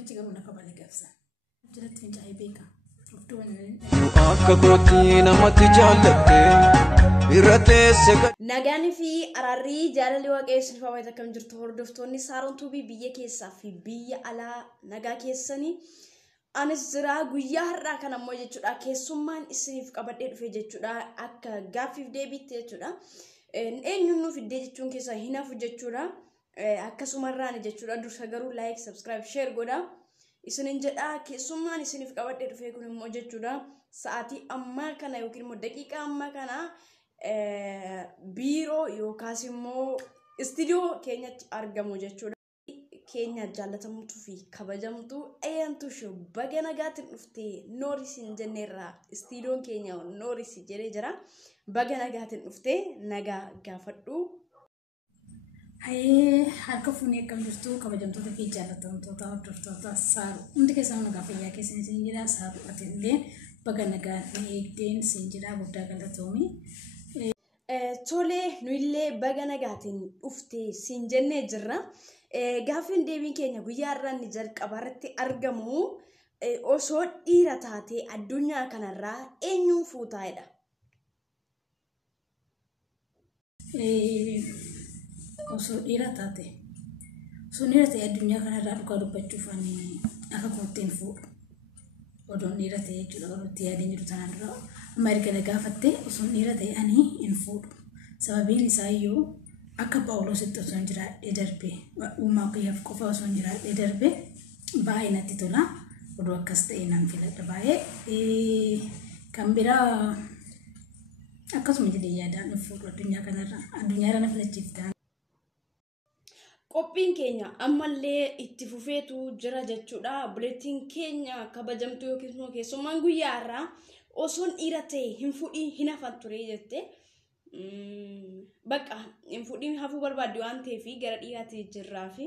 Qullichi garuu na kabalee gabsa. Jalatti fincaa'ee beeka. Akka kootii namatti jaallatte irrateesse. Nagaanii fi araarrii jaalalli waaqessuuf faayida akkam jirtu hordoftoonni Saaroon Tuubii biyya keessaa fi biyya alaa nagaa keessanii anis jira guyyaa har'aa kan ammoo jechuudha keessummaan isiniif qabadhee dhufe jechuudha akka gaaffiif deebiitti jechuudha eenyuun nuuf iddee jechuun keessaa hinafu jechuudha akkasumarraan jechuudha dursa garuu like subscribe share godha isinin jedha keessummaan isiniif qabadhee dhufe kun immoo jechuudha sa'aatii ammaa kana yookiin immoo daqiiqaa ammaa kana biiroo yookaas immoo istiidiyoo keenyatti argamu jechuudha. Keenya jaalatamtu fi kabajamtu ayyantu shoo baga nagaatiin dhuftee noorisiin jenneerraa istiidiyoon keenya noorisi jedhee jira baga nagaatiin dhuftee nagaa gaafadhu. Harka fuunee akkam jirtu kabajamtoota fi jaalatamtoota hordoftoota Saaroo hundi keessaa nagaa fayyaa keessan isin jira Saaroo atillee baga nagaatiin eegdeen isin jira guddaa galatoomii. Tolee nuyillee baga nagaatiin dhuftee siin jennee jirra. Gaaffiin deebiin keenya guyyaa irraan jalqaba irratti argamu osoo dhiira taatee addunyaa kanarraa eenyuun fuutaa'edha? Osoo dhiira taatee addunyaa kanarraa dhugaa dubbachuuf ani akka kootteen fuudhu. Odoon dhiira ta'e jechuudha garuutti yaadeen jiru tanaan dura amma erga na gaafattee osoo dhiira ta'e ani hin fuudhu. Sababiin isaa iyyuu akka Phaawulositti osoo hin jiraadhee darbee uumaa kiyyaaf qofa osoo hin jiraadhee darbee baay'ee natti tola. Odoo akkas ta'e nan filadha baay'ee kan biraa akkasuma jedhee yaadaan hin fuudhu addunyaa kanarraa addunyaa irra na filachiiftaan. Qophiin keenya ammallee itti fufeetu jira jechuudha. Buleettiin keenya kabajamtu yookiin immoo keessummaan guyyaa irraa osoon dhiira ta'e hin fuudhiin hin hafan ture jette. Bakka hin fuudhiin hafuu barbaadde waan ta'eef gara dhiiraatti jirraafi.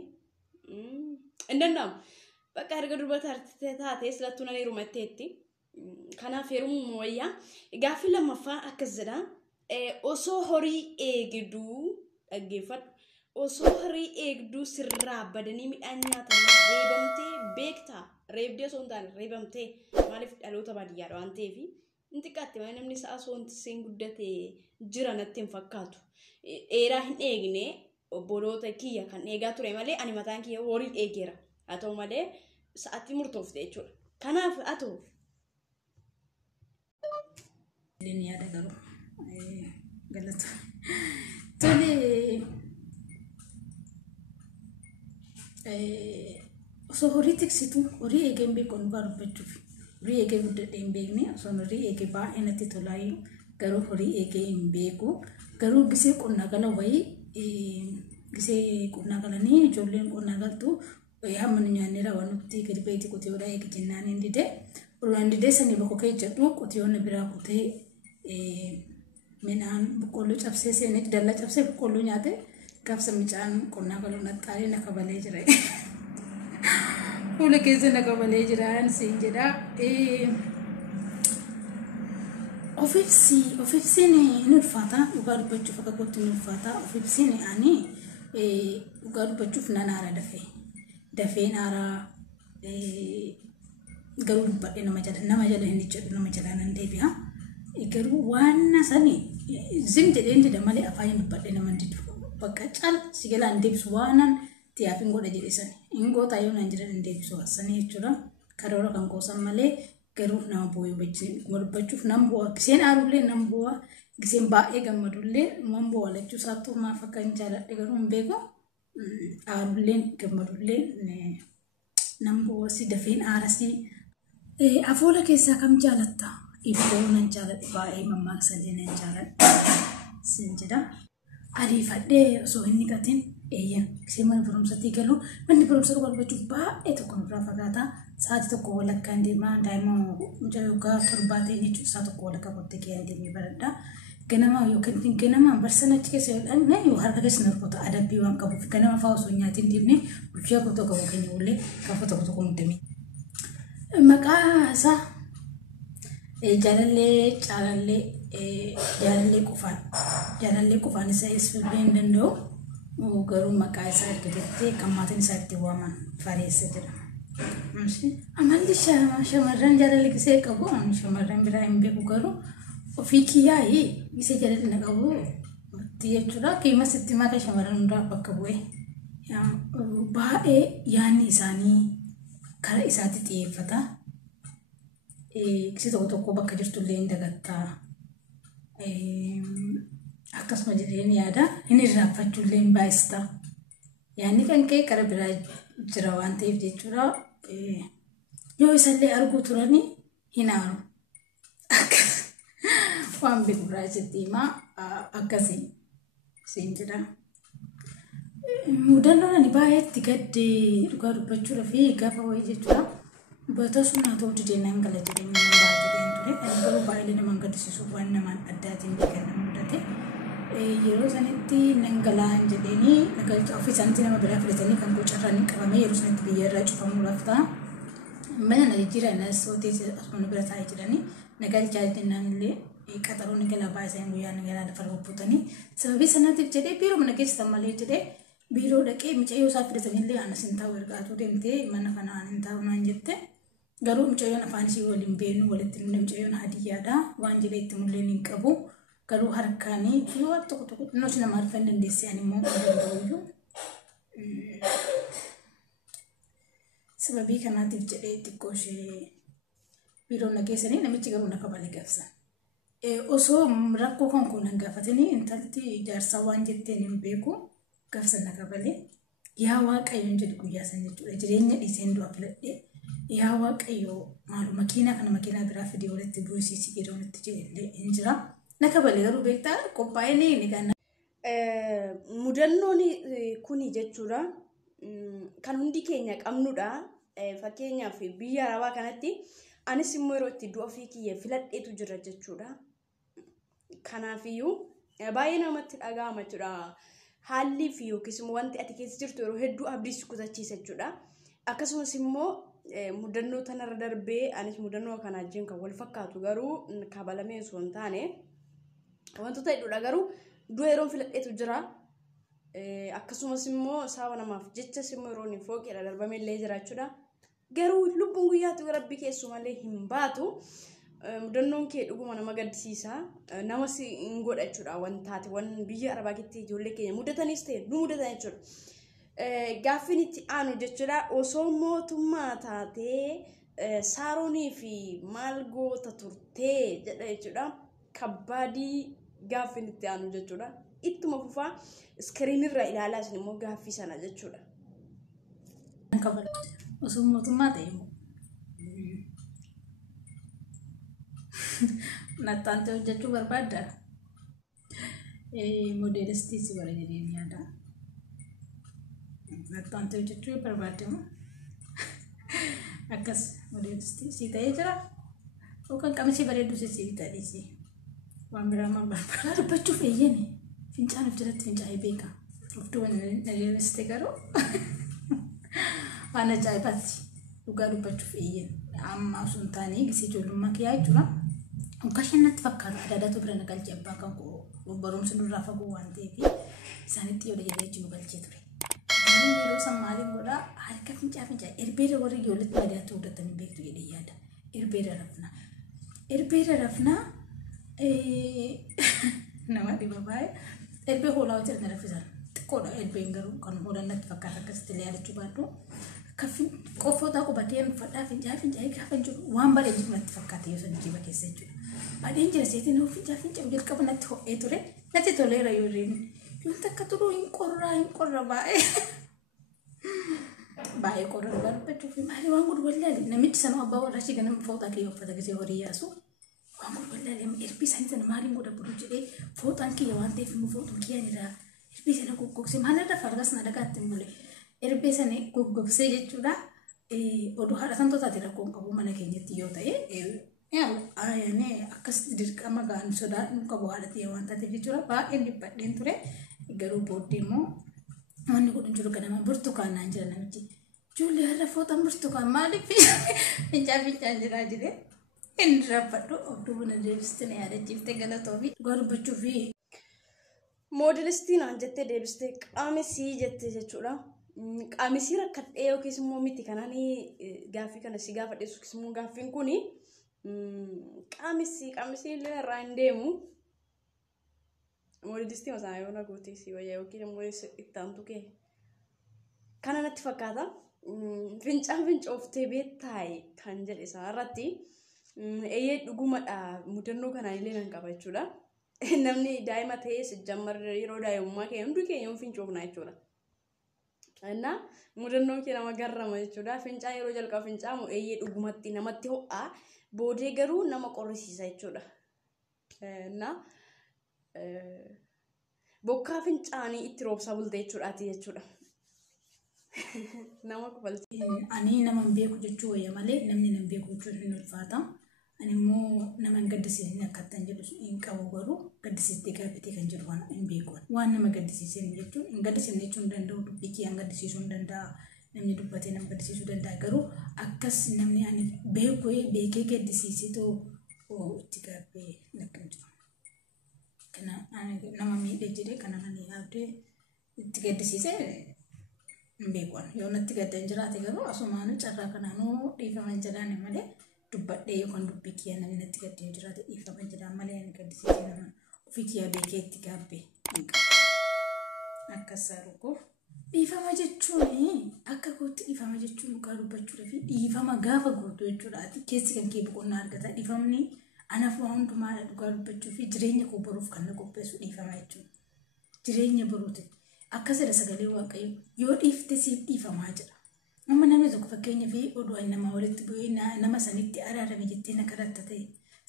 Hin danda'amu. Bakka erga durbata taatee silattuu nan heerumatteetti. Kanaaf heerumuu wayyaa. Gaaffii lammaffaa akkas jedha. Osoo horii eegduu dhaggeeffadhu. Osoo horii eegduu sirraa badanii midhaan nyaatanii reebamtee beektaa reebdee osoo hin taane reebamtee maaliif dhaloota baadiyyaadha waan ta'eef hin xiqqaatti malee namni sa'a osoo hin tisiin guddatee jira natti hin fakkaatu. Dheeraa hin eegne obboloota kiyya kan eegaa ture malee ani mataan kiyya horii eegeera haa ta'u malee sa'aatti murtoofte jechuudha. Kanaaf haa ta'u. Yaada garuu galata. Tolee. Osoo horii tiksitu horii eegeen beeku dhugaa dubbachuuf horii eegee guddadhee hin beekne osoo horii eegee baay'ee natti tolaayyuu garuu horii eegee hin beeku garuu gisee qonnaa gala wayii gisee qonnaa galanii ijoolleen qonnaa galtu hamma nu nyaannee raawwannutti gadi baay'ee qotiyoodhaa eegi jennaan hin didee olaan didee sanii bakka kee jedhu qotiyoonni biraa kutee midhaan boqqolloo cabsee seenee dallaa cabsee boqqolloo nyaate. Gaafsa midhaan qonnaa galuun axxaalee na kabalee jira. Fuula keessa na kabalee jiraan siin jedha. Ofiifsiin ni ulfaata. Dhugaa dubbachuuf akka kootti ni ulfaata. Ofiifsiin ani dhugaa dubbachuuf nan aara dafee. Dafeen aaraa garuu dubbadhee nama jala hin jedhu nama jala nan deebi'a. Garuu waan sanii zim jedhee hin dida malee afaan dubbadhee nama hin didu. Bakka caala sigalaan deebisu waanan tiyaafin godha jedhisan hin gootaa yoo nan jiran hin deebisu haasanii jechuudha. Karoora kan qoosan malee garuu nama boo'ee wajjin dubbachuuf nan bu'a. Giseen aarullee nan bu'a. Giseen baay'ee gammadullee nan bu'a lachuu isaattuu maaf akka hin jaalladhe garuu hin beeku. Aarullee gammadullee nan bu'a si dafeen aarasii. Afoola keessaa kam jaalatta? Iddoo nan jaalladhe baay'ee mammaaksallee nan jaalladhe siin jedha. Ariifadhee osoo hin niqatin eeyyan gisee mana barumsatti galu manni barumsa dhugaa dubbachuuf baay'ee tokko nurraa fagaataa sa'aatii tokko walakkaan deemaa daa'ima yookaan torbaateen jechuun sa'a tokko walakkaa qottee keeyyan deemee baradhaa ganama yookiin ganama barsana achi keessa yoo harka keessa narkoota adabbii waan qabuuf ganama fa'aa osoo nyaatiin deemnee bulchaa qottoo qabu keenya ullee gaafa tokko tokko muddamee. Maqaa isaa jaalallee qofaan isa ibsuu hin danda'u garuu maqaa isaa erga jettee kan maatiin isaa itti waaman fareessa jedhama. Amalli shamarran jaalalli gisee qabu shamarran biraa hin beeku garuu ofii kiyyaa'ii gisee jaalalli na qabu jechuudha. Kiima sitti maaka shamarran hundaa bakka bu'ee baay'ee yaanni isaanii karaa isaatti xiyyeeffata. Gisee tokko tokko bakka jirtullee hin dagattaa. Akkasuma jedheen yaada inni irraanfachuullee hin baay'ista. Yaanni kan ka'e karaa biraa jira waan ta'eef jechuudha. Yoo isallee arguu turanii hin aaru. Waan beeku raajitti himaa akkasii siin jedha. Mudannoon ani baay'eetti gaddee dhugaa dubbachuudha fi gaafa wayii jechuudha. Bata sun haa ta'u didee nan gala jedhee mana baay'ee jedheen ture. Ani garuu baay'ee namaan gaddisiisuuf waan namaan addaatiin kan mudate. Yeroo sanitti nan galaan jedheenii nagalcha ofii isaaniitti nama biraa filatanii kan bocarraan hin qabame yeroo sanitti biyya irraa cufamuudhaaf ta'a. Mana na jijjiiran sootee asuma bira taa'ee jiranii nagalchaa jennaan illee qaxaroonni galaa baay'isanii guyyaa nagalaa lafa rukkutanii sababii sanaatiif jedhee biiroo mana keessatti malee jedhee biiroo dhaqee mucayyoo isaa filatanillee anas hin taa'u ergaatu deemtee mana kanaan hin taa'u naan jette garuu mucayyoon afaan ishii waliin beenu walitti mul'e mucayyoon hadiyyaadha waan jedhee itti mul'een hin qabu garuu harkaanii yoo tokko tokko nuti nama arfan dandeessee ani immoo danda'uyyuu sababii kanaatiif jedhee xiqqoo ishee biiroo nageessanii namichi garuu na kabalee gabsa. Osoo rakkoo kan kun hin gaafatanii intalti jaarsaa waan jetteen hin beeku gabsa na kabalee yaa waaqayyoon jedhu guyyaa san jechuudha jireenya dhiiseen du'a filadhee yaa waaqayyoo maalu makiinaa kana makiinaa biraa fidee walitti bu'isiisi jedhee walitti jedhee hin jira na kabalee garuu beektaa qophaa'ee ni ganna. Mudannoon kuni jechuudha kan hundi keenya qabnudha. Fakkeenyaaf biyya arabaa kanatti anis immoo yeroo itti du'a ofii kiyya filadheetu jira jechuudha. Kanaafiyyuu baay'ee namatti dhaga'ama jechuudha. Haalli fi yookiis immoo wanti ati keessa jirtu yeroo hedduu abdii si kutachiisa jechuudha. Akkasumas immoo mudannoo tanarra darbee anis mudannoo kana wajjin kan wal fakkaatu garuu kabalamee osoo hin taane wantoota hedduudha garuu du'a yeroo filadheetu jira. Akkasumas immoo sababa namaaf jechas immoo yeroo inni fooqeedha darbamee illee jira jechuudha. Garuu lubbuun guyyaatu rabbi keessu malee hin baatu. Mudannoon kee dhuguma nama gaddisiisa. Nama si hin godha jechuudha wantaati waan biyya arabaa keetti ijoollee keenya mudatanis ta'e nu mudatan jechuudha. Gaaffiin itti aanu jechuudha osoo mootummaa taatee saaroonii fi maal goota turtee jedha jechuudha. Kabbaadii gaaffiin itti aanu jechuudha. Ittuma fufaa iskiriinirra ilaalaa isin immoo gaaffii sana jechuudha. Osoo mootummaa ta'e nattaan ta'u jechuu barbaadda. Modeelistii si bara jedheen yaada. Nattaan ta'u jechuu barbaadda moo akkas modeelistii si ta'ee jira yookaan qamisii bareedduu si ta'edhisi waan biraa maal barbaada dubbachuuf eeyyame. Fincaan of jalatti fincaa'ee beeka. Of duwwan nageessite garuu waan ajaa'ibaatti dhugaa dubbachuuf eeyyan. Amma osoo hin taane gisee ijoollummaa kiyyaa jechuudha. Unkasheen natti fakkaata adaadaatu bira na galchee abbaa kan barumsa nurraa fagoo waan ta'eef isaanitti yoo jedhee jiru galchee ture. Garuu yeroo san maaliin godhaa harka fincaa'e erbeera warri ijoolletti madaatti hojjetanii beektu jedhee yaada. Erbeera rafnaa nama dhiba baay'ee. Erbee hoolaa hojii irra raffisan xiqqoodha erbeen garuu kan hoolan natti fakkaata akkasitti illee yaadachuu baadhu akka qofoota qubatee uffadhaa fincaa'ee gaafa jiru waan baay'ee jiru natti fakkaata yoo san jiba keessa jechuudha. Baay'een jira seetiin hoo fincaa'u jalqaba natti ho'ee ture natti toleera yoo reeni yoon takka turuu hin qorra baay'ee qorra dhugaa dubbachuuf maali waan godhu wallaalee namichi sana abbaa warraa ishee ganama fooxaa kee uffata gisee horii yaasu. Waan gurgurdaa erbii isaanii sana maaliin godha bulu jedhee fooxaan kiyya waan ta'eef immoo fooxuun kiyyaan irraa erbii sana goggogsee maalirra fargas na dhagaatti hin bule erbii sana goggogsee jechuudha. Oduu haadha san tootaati rakkoon qabu mana keenyatti yoo ta'e akkasitti dirqama ga'an sodaadhu qabu haadha ta'e waan taateef jechuudha. Baay'een dhibbadheen ture garuu booddee immoo wanni godhan jiru ganama burtukaanaan jira namichi. Ijoollee har'a fooxaan burtukaan maaliif fincaan jiraa jedhee. Inni raffadhu of duubana deebistee na yaadachiiftee galatoo fi dhugaa dubbachuu fi moodelistiin aan jettee deebistee qaamesii jettee jechuudha. Qaamisii rakkadhee yookiis immoo miti kanaan gaaffii kana si gaafadhe yookiis immoo gaaffiin kun qaamisii illee irraa hin deemu. Moodistii masaa yoo nagootee si wayyaa yookiin immoo ittaantu kee. Kana natti fakkaata. Fincaan fincooftee beektaayi kan jedhe isaa irratti eeyyee dhugumadha mudannoo kanaan illee nan qaba jechuudha. Namni daa'ima ta'ee sijjammar yeroo daa'imummaa kee hundi keenya fincoofna jechuudha. Innaa mudannoon kee nama garrama jechuudha. Fincaan yeroo jalqaba fincaamu eeyyee dhugumatti namatti ho'aa boodee garuu nama qorrisiisa jechuudha. Innaa bokkaa fincaanii itti roobsaa bulte jechuudha. Nama kufalti. Ani nama hin beeku jechuu wayya malee namni nama beeku jechuun hin ulfaata. Ani immoo nama hin gaddisiisin akkattan jedhu hin qabu garuu gaddisiistee gaafatee kan jedhu hin beeku. Waan nama gaddisiisin jechuun hin gaddisiifne jechuun danda'u dubbii kee hin gaddisiisuu hin danda'a. Namni dubbatee nama gaddisiisuu danda'a garuu akkas namni ani beekee gaddisiisitoo itti gaaffee nakkan jiru. Kana nama miidhee jedhee kana ani yaadee itti gaddisiisee beekuan yoo natti gaddan jiraate garuu asumaanu carraa kanaanuu dhiifaman jedhaan malee dubbadhee yookaan dubbii kiyya namni natti gaddan jiraate dhiifaman jedhaan malee ani gaddisiisee nama ofii kiyya beekee itti gaabbee hin qabu. Akkasaa rukuuf dhiifama jechuun akka kootti dhiifama jechuun dhugaa dubbachuudha fi dhiifama gaafa gootu jechuudhaati keessi kan kee boqonnaa argata. Dhiifamni anaaf waa hundumaa dhugaa dubbachuu fi jireenya koo baruuf kan na qopheessu dhiifama jechuudha. Jireenya baruuti. Akkasuma sagalee waaqayyo yoo dhiifte siif dhiifamaa jira. Amma namni tokko fakkeenya fi oduu nama walitti bu'ee nama sanitti araarame jettee na kadhatta ta'e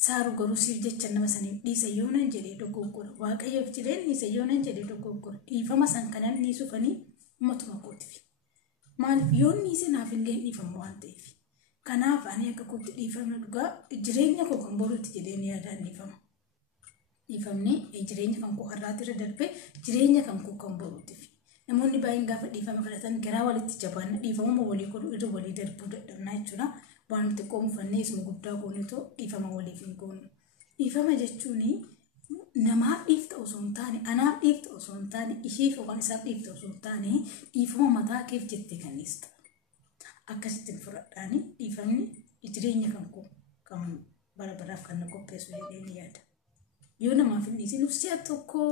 saaru garuu siif jecha nama saniif dhiisa yoo nan jedhee dogoggora. Waaqayyoof jireenya dhiisa yoo nan jedhee dogoggora. Dhiifama san kanan dhiisufanii uummatuma kootiif. Maaliif yoo dhiise naaf illee dhiifama waan ta'eef. Kanaaf ani akka kootti dhiifama dhugaa jireenya koo kan boruutti jedhee ni yaadaan dhiifama. Dhiifamni jireenya kan koo har'aatti irra darbee jireenya kan koo kan boruutiif. Namoonni baay'een gaafa dhiifama kadhatan garaa walitti jabaanna dhiifama walii godhuu irra walii darbuu dadhabnaa jechuudha. Waan nuti qoomfannee isuma guddaa goonetoo dhiifama waliif hin goonu. Dhiifama jechuun namaaf dhiifta osoo hin taane anaaf dhiifta osoo hin taane isheef yookaan isaaf dhiifta osoo hin taane dhiifama mataa keef jettee kan dhiista. Akkasittiin fudhadhaani dhiifamni jireenya kan koo kan bara baraaf kan na qopheessu jedhee ni yaada. Yoo namaaf hin dhiisin si'a tokko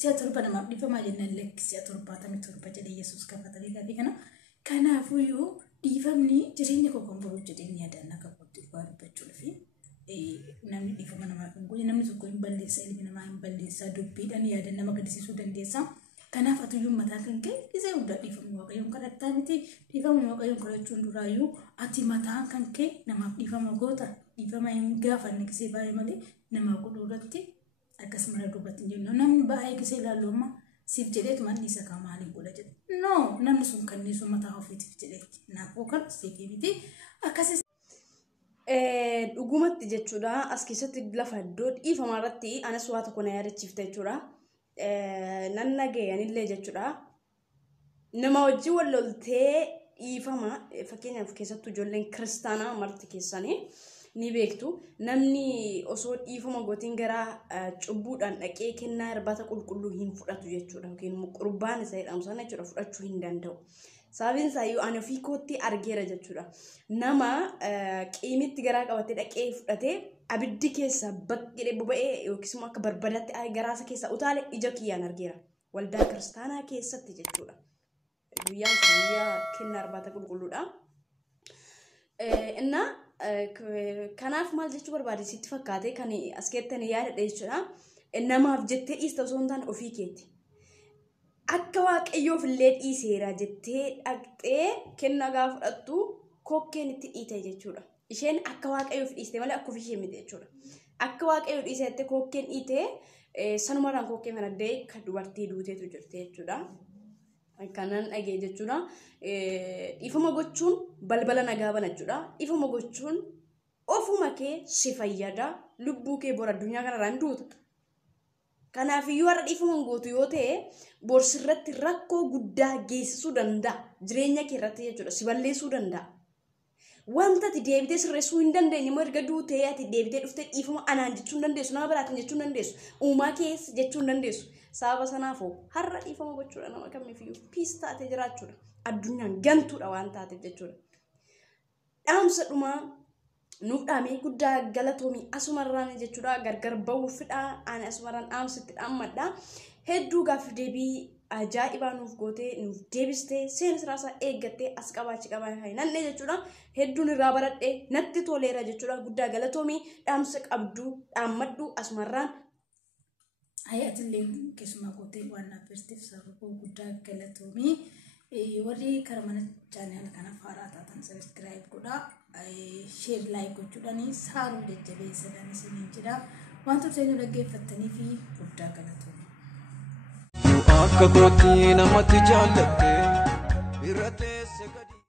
si'a torba namaaf dhiifamaa jennaan lakki si'a 77 jedhee Yesuus gaafatanii gaaffii kana. Kanaafuyyuu dhiifamni jireenya koo kan boruuf jedhee ni yaadaan akka kootti dhugaa dubbachuudha fi namni dhiifama namaaf hin goone namni tokko hin balleessa ilmi namaa hin balleessa dubbiidhaan yaadan nama gaddisiisuu dandeessa. Kanaaf atuyyuu mataa kan kee isee hundaa dhiifama waaqayyoon kadhattaa miti dhiifama waaqayyoon kadhachuun duraayyuu ati mataan kan kee namaaf dhiifama goota dhiifama hin gaafanne kisee baay'ee malee nama godhuu irratti akkasuma dubbatti hin jennu namni baay'ee kisee ilaallu amma siif jedheetu manni isa kaa maaliin godha jedhu no namni sun kan dhiisu mataa ofiitiif jedheetti naafuu kan siifii miti akkasii. Dhugumatti jechuudha as keessatti lafa iddoo dhiifamaa irratti anas waa tokko na yaadachiifte jechuudha. Nan nageenyillee jechuudha. Nama wajjin wal loltee dhiifama fakkeenyaaf keessattuu ijoolleen kiristaanaa marti keessanii ni beektu. Namni osoo dhiifama gootiin gara cubbuudhaan dhaqee kennaa irbaata qulqulluu hin fudhatu jechuudha. Yookiin immoo qurbaan isa jedhamu sana jechuudha fudhachuu hin danda'u. Sababiin isaayyuu ani ofii kootti argeera jechuudha. Nama qiimitti garaa qabatee dhaqee fudhatee abiddi keessa baqqee boba'ee yookiis immoo akka barbadaatti garaasa keessa utaale ija kiyyaan argeera. Waldaa kiristaanaa keessatti jechuudha. Guyyaan kun guyyaa kennaa irbaata qulqulluudha. Innaa kanaaf maal jechuu barbaade sitti fakkaate kan as keessatti yaadadha jechuudha. Namaaf jettee dhiista osoo hin taane ofii keetti. Akka waaqayyoof illee dhiiseera jettee dhaqxee kennaa gaafa fudhattu kokkeen itti dhiite jechuudha. Isheen akka waaqayyoof dhiiste malee akka ofii ishee miti jechuudha. Akka waaqayyoof dhiise jettee kokkeen dhiite sanumarraan kokkee manaddee kan dubartii duuteetu jirti jechuudha. Kanan dhagee jechuudha. Dhiifama gochuun balbala nagaa bana jechuudha. Dhiifama gochuun ofuma kee si fayyada. Lubbuu kee bor addunyaa kanarraan duuta. Kanaafiyyuu har'a dhiifama gootu yoo ta'e borsirratti rakkoo guddaa geessisuu danda'a. Jireenya kee irratti jechuudha. Si balleessuu danda'a. Wanta ati deebitee sirreessuu hin dandeenye immoo erga duutee ati deebitee dhuftee dhiifama anaan jechuu hin dandeessu. Nama biraatiin jechuu hin dandeessu. Uumaa keessa jechuu hin dandeessu. sababa sanaafoo har'a dhiifama gochuudha nama kamiifiyyuu piis taatee jiraachuudha addunyaan gantuudha waan taateef jechuudha. Dhaamsa dhumaa nuuf dhaamee guddaa galatoomii asumarraan jechuudha gargar ba'uufidha ani asumarraan dhaamsitti dhaammadha hedduu gaaffii deebii ajaa'ibaa nuuf gootee nuuf deebistee seen siraasaa eeggattee as qabaachi qabaa hinanne jechuudha hedduun irraa baradhee natti toleera jechuudha guddaa galatoomii dhaamsa qabduu dhaammadhu asumarraan. Atillee keessumaa gootee waan naafirtiif sababa guddaa galatoomii warri karaa mana chaanel kana faaraa taatan sabiskiraayib godhaa sheer laayik gochuudhaanii saaruu jajjabeessadhaan isiniin jedha wantoota isin dhaggeeffattanii fi guddaa galatoomii. Akka kootti namatti jaallatte irra teesse gadi.